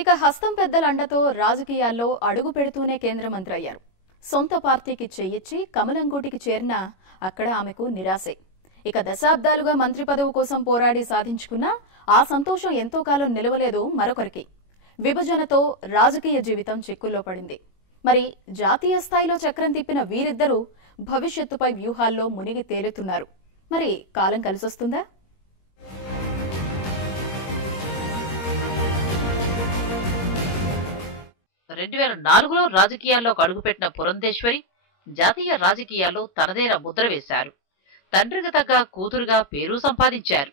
ఇక హస్తం పెద్దల అండతో రాజకీయాల్లో అడుగు పెడుతూనే కేంద్ర మంత్రి అయ్యారు. సొంత పార్టీకి చెయ్యిచ్చి కమలంగూటికి చేరినా అక్కడ ఆమెకు నిరాశే. ఇక దశాబ్దాలుగా మంత్రి పదవి కోసం పోరాడి సాధించుకున్నా ఆ సంతోషం ఎంతో కాలం నిలవలేదు మరొకరికి. విభజనతో రాజకీయ జీవితం చిక్కుల్లో పడింది. మరి జాతీయ స్థాయిలో చక్రం తిప్పిన వీరిద్దరూ భవిష్యత్తుపై వ్యూహాల్లో మునిగి తేలుతున్నారు. మరి కాలం కలిసొస్తుందా? 2004లో రాజకీయాల్లోకి అడుగుపెట్టిన పురంధేశ్వరి జాతీయ రాజకీయాల్లో తనదైన ముద్ర వేశారు. తండ్రికి తగ్గ కూతురుగా పేరు సంపాదించారు.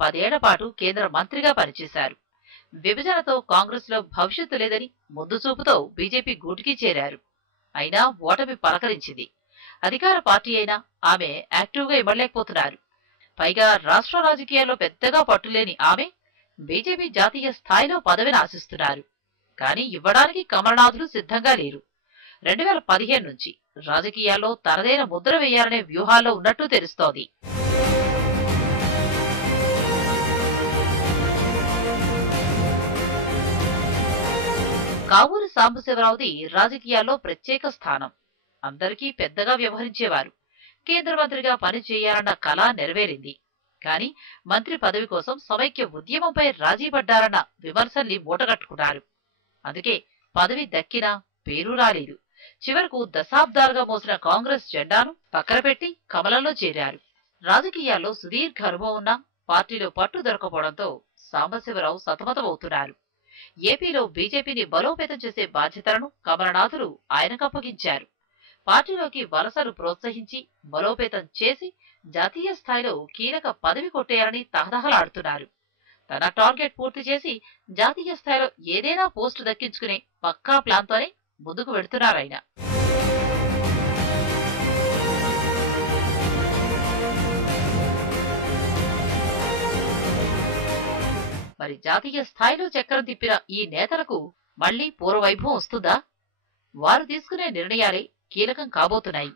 10 ఏళ్ల పాటు కేంద్ర మంత్రిగా పనిచేశారు. విభజనతో కాంగ్రెస్ లో భవిష్యత్తు లేదని ముందు చూపుతో బీజేపీ గూటికి చేరారు. అయినా ఓటమి పలకరించింది. అధికార పార్టీ అయినా ఆమె యాక్టివ్గా ఇవ్వలేకపోతున్నారు. పైగా రాష్ట్ర రాజకీయాల్లో పెద్దగా పట్టులేని ఆమె బీజేపీ జాతీయ స్థాయిలో పదవిని ఆశిస్తున్నారు. కానీ ఇవ్వడానికి కమలనాథులు సిద్ధంగా లేరు. 2015 నుంచి రాజకీయాల్లో తనదైన ముద్ర వేయాలనే వ్యూహాల్లో ఉన్నట్టు తెలుస్తోంది. కావూరి సాంబశివరావుది రాజకీయాల్లో ప్రత్యేక స్థానం. అందరికీ పెద్దగా వ్యవహరించేవారు. కేంద్ర మంత్రిగా పనిచేయాలన్న కళ నెరవేరింది. కానీ మంత్రి పదవి కోసం సమైక్య ఉద్యమంపై రాజీ పడ్డారన్న విమర్శల్ని మూటగట్టుకున్నారు. అందుకే పదవి దక్కినా పేరు రాలేదు. చివరకు దశాబ్దాలుగా మోసిన కాంగ్రెస్ జెండాను పక్కన పెట్టి కమలంలో చేరారు. రాజకీయాల్లో సుదీర్ఘ అనుభవం ఉన్న పార్టీలో పట్టు దొరకపోవడంతో సాంబశివరావు సతమతమవుతున్నారు. ఏపీలో బీజేపీని బలోపేతం చేసే బాధ్యతలను కమలనాథులు ఆయనకు అప్పగించారు. పార్టీలోకి వలసలు ప్రోత్సహించి బలోపేతం చేసి జాతీయ స్థాయిలో కీలక పదవి కొట్టేయాలని తహతహలాడుతున్నారు. తన టార్గెట్ పూర్తి చేసి జాతీయ స్థాయిలో ఏదైనా పోస్టు దక్కించుకునే పక్కా ప్లాన్తోనే ముందుకు వెడుతున్నారాయన. మరి జాతీయ స్థాయిలో చక్రం తిప్పిన ఈ నేతలకు మళ్లీ పూర్వవైభవం వస్తుందా? వారు తీసుకునే నిర్ణయాలే కీలకం కాబోతున్నాయి.